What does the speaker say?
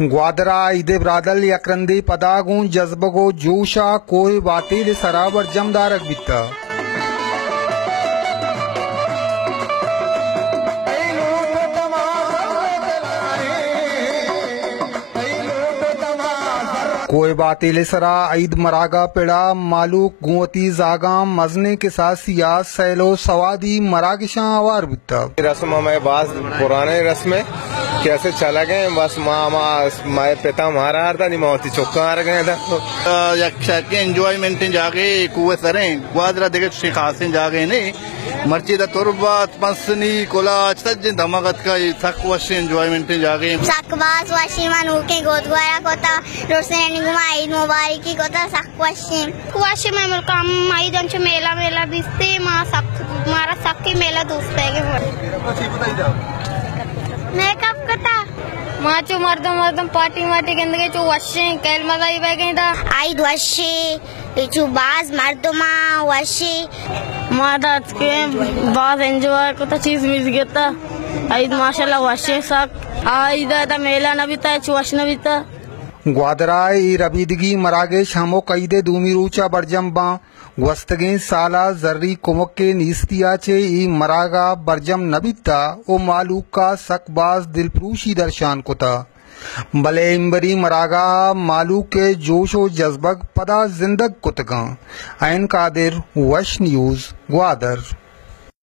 ग्वादरा ईद ब्रादल यक्रंदी पदागू जज्बगो जोशा कोई बातिल सराबर जमदारक बिता कोई बातिल सरा ईद मरागा पेड़ा मालूक गुवती जागा मजने के साथ सियास सैलो सवादी मरागिशा आवार बिता रस्म में बास पुराने रस्म कैसे चला गए बस माए पिता हमारा था नहीं मोती चौका आ गए था एंजॉयमेंट जागे कुवत करें ग्वादरा देखे शिखासे जागे नहीं मर्ची दा तुरबात पंसनी कोला सज्जन धमाकत का थक वश एंजॉयमेंट जागे सकवास वाशिमान होके गोदवारा कोता रोशनी गुमा ईद मुबारक की कोता सकवाशी वाशी में मुल्काम माई जंच मेला मेला दिसते मां सक मारा सकी मेला दोस्त है मेकअप कता माचो मर्दम पार्टी के अंदर चो वशे कैल मजाई बैगे था आईद वशे चो बाज मर्दमा वशे मादात के बाज एंजॉय को चीज मिस गया आईद माशाल्लाह वशे सक आईद दा मेला न बीता चो वश न बीता ग्वादरा ई रबीदगी मरागे शामो कईदे दूमी रूचा बरजम बा वस्तगे साला जर्री कुमक्के नीस्तिया चे ई मरागा बरजम नबिता ओ मालूक का सकबाज दिलप्रूशी दर्शान कुता भले इम्बरी मरागा मालूक के जोशो जज्बक पदा जिंदग कुतगा ऐन कादिर वश न्यूज ग्वादर।